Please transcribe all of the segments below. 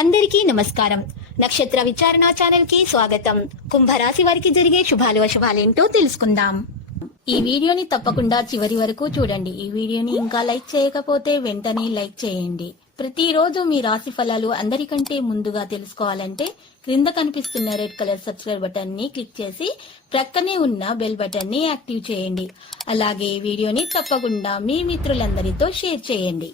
అందరికీ నమస్కారం. నక్షత్ర విచారణ ఛానల్ కి స్వాగతం. కుంభరాశి వారికి జరిగే శుభాలు అశుభాలేంటో తెలుసుకుందాం. ఈ వీడియోని తప్పకుండా చివరి వరకు చూడండి. ఈ వీడియోని ఇంకా లైక్ చేయకపోతే వెంటనే లైక్ చేయండి. ప్రతిరోజు మీ రాశి ఫలాలు అందరికంటే ముందుగా తెలుసుకోవాలంటే క్రింద కనిపిస్తున్న రెడ్ కలర్ సబ్స్క్రైబ్ బటన్ ని క్లిక్ చేసి ప్రక్కనే ఉన్న బెల్ బటన్ ని యాక్టివ్ చేయండి. అలాగే ఈ వీడియోని తప్పకుండా మీ మిత్రులందరితో షేర్ చేయండి.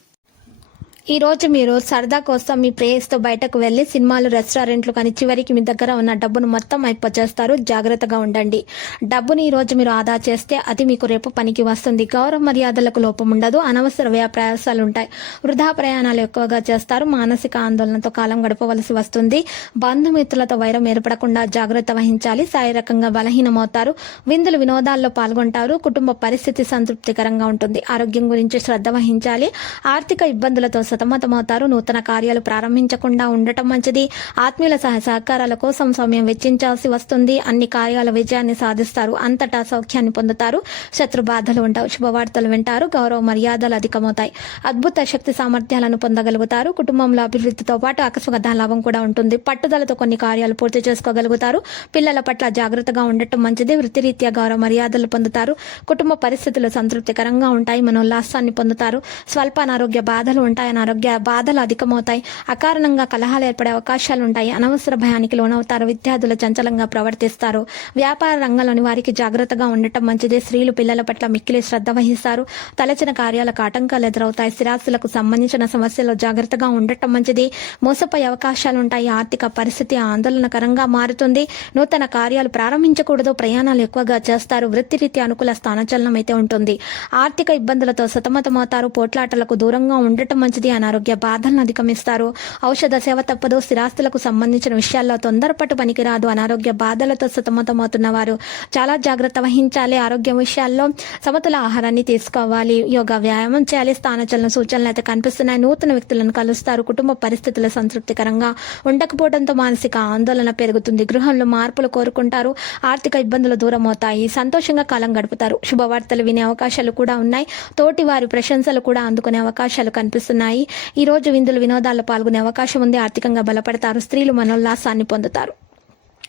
ఈ రోజు మీరు సరదా కోసం మీ ప్రేయస్తో బయటకు వెళ్లి సినిమాలు, రెస్టారెంట్లు కానీ చివరికి మీ దగ్గర ఉన్న డబ్బును మొత్తం అయిపోచేస్తారు. జాగ్రత్తగా ఉండండి. డబ్బుని ఈ రోజు మీరు ఆదా చేస్తే అది మీకు రేపు పనికి వస్తుంది. గౌరవ మర్యాదలకు లోపం ఉండదు. అనవసర వ్యయ ప్రయాసాలు ఉంటాయి. వృధా ప్రయాణాలు ఎక్కువగా చేస్తారు. మానసిక ఆందోళనతో కాలం గడపవలసి వస్తుంది. బంధుమిత్రులతో వైరం ఏర్పడకుండా జాగ్రత్త వహించాలి. శారీరకంగా బలహీనమవుతారు. విందులు, వినోదాల్లో పాల్గొంటారు. కుటుంబ పరిస్థితి సంతృప్తికరంగా ఉంటుంది. ఆరోగ్యం గురించి శ్రద్ధ వహించాలి. ఆర్థిక ఇబ్బందులతో సతమతమవుతారు. నూతన కార్యాలు ప్రారంభించకుండా ఉండటం మంచిది. ఆత్మీయుల సహకారాల కోసం సమయం వెచ్చించాల్సి వస్తుంది. అన్ని కార్యాల విజయాన్ని సాధిస్తారు. అంతటా సౌఖ్యాన్ని పొందుతారు. శత్రు బాధలు ఉంటావు. శుభవార్తలు వింటారు. గౌరవ మర్యాదలు అధికమవుతాయి. అద్భుత శక్తి సామర్థ్యాలను పొందగలుగుతారు. కుటుంబంలో అభివృద్ధితో పాటు ఆకస్మిక లాభం కూడా ఉంటుంది. పట్టుదలతో కొన్ని కార్యాలు పూర్తి చేసుకోగలుగుతారు. పిల్లల పట్ల జాగ్రత్తగా ఉండటం మంచిది. వృత్తిరీత్యా గౌరవ మర్యాదలు పొందుతారు. కుటుంబ పరిస్థితులు సంతృప్తికరంగా ఉంటాయి. మనోల్లాసాన్ని పొందుతారు. స్వల్ప అనారోగ్య బాధలు ఉంటాయి. అనారోగ్య బాధలు అధికమవుతాయి. అకారణంగా కలహాలు ఏర్పడే అవకాశాలు ఉంటాయి. అనవసర భయానికి లోనవుతారు. విద్యార్థులు చంచలంగా ప్రవర్తిస్తారు. వ్యాపార రంగంలోని వారికి జాగ్రత్తగా ఉండటం మంచిది. స్త్రీలు పిల్లల పట్ల మిక్కిలి శ్రద్ధ వహిస్తారు. తలచిన కార్యాలకు ఆటంకాలు ఎదురవుతాయి. స్థిరాస్తులకు సంబంధించిన సమస్యల్లో జాగ్రత్తగా ఉండటం మంచిది. మోసపోయే అవకాశాలుంటాయి. ఆర్థిక పరిస్థితి ఆందోళనకరంగా మారుతుంది. నూతన కార్యాలు ప్రారంభించకూడదు. ప్రయాణాలు ఎక్కువగా చేస్తారు. వృత్తిరీత్యా అనుకూల స్థానచలనం అయితే ఉంటుంది. ఆర్థిక ఇబ్బందులతో సతమతమవుతారు. పోట్లాటలకు దూరంగా ఉండటం మంచిది. అనారోగ్య బాధలను అధిగమిస్తారు. ఔషధ సేవ తప్పదు. స్థిరాస్తులకు సంబంధించిన విషయాల్లో తొందరపట్టు పనికిరాదు. అనారోగ్య బాధలతో సతమతమవుతున్న వారు చాలా జాగ్రత్త వహించాలి. ఆరోగ్య విషయాల్లో సమతుల ఆహారాన్ని తీసుకోవాలి. యోగా, వ్యాయామం చేయాలి. స్థానచలన సూచనలు అయితే కనిపిస్తున్నాయి. నూతన వ్యక్తులను కలుస్తారు. కుటుంబ పరిస్థితులు సంతృప్తికరంగా ఉండకపోవడంతో మానసిక ఆందోళన పెరుగుతుంది. గృహంలో మార్పులు కోరుకుంటారు. ఆర్థిక ఇబ్బందులు దూరం అవుతాయి. సంతోషంగా కాలం గడుపుతారు. శుభవార్తలు వినే అవకాశాలు కూడా ఉన్నాయి. తోటి వారి ప్రశంసలు కూడా అందుకునే అవకాశాలు కనిపిస్తున్నాయి. ఈ రోజు విందులు, వినోదాల్లో పాల్గొనే అవకాశం ఉంది. ఆర్థికంగా బలపడతారు. స్త్రీలు మనోల్లాసాన్ని పొందుతారు.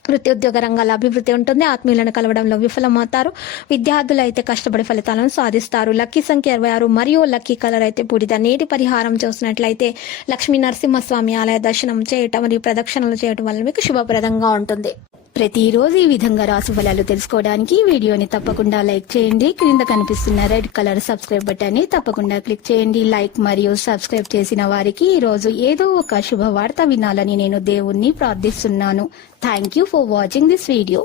వృత్తి, ఉద్యోగ రంగాల అభివృద్ధి ఉంటుంది. ఆత్మీయులను కలవడంలో విఫలమవుతారు. విద్యార్థులు అయితే కష్టపడి ఫలితాలను సాధిస్తారు. లక్కీ సంఖ్య 26 మరియు లక్కీ కలర్ అయితే బూడిద. నేటి పరిహారం చూసినట్లయితే లక్ష్మీ నరసింహస్వామి ఆలయ దర్శనం చేయటం మరియు ప్రదక్షిణలు చేయటం వల్ల మీకు శుభప్రదంగా ఉంటుంది. ప్రతిరోజు ఈ విధంగా రాశి ఫలాలు తెలుసుకోవడానికి వీడియోని తప్పకుండా లైక్ చేయండి. క్రింద కనిపిస్తున్న రెడ్ కలర్ సబ్స్క్రైబ్ బటన్ ని తప్పకుండా క్లిక్ చేయండి. లైక్ మరియు సబ్స్క్రైబ్ చేసిన వారికి ఈ రోజు ఏదో ఒక శుభవార్త వినాలని నేను దేవుణ్ణి ప్రార్థిస్తున్నాను. Thank you for watching this video.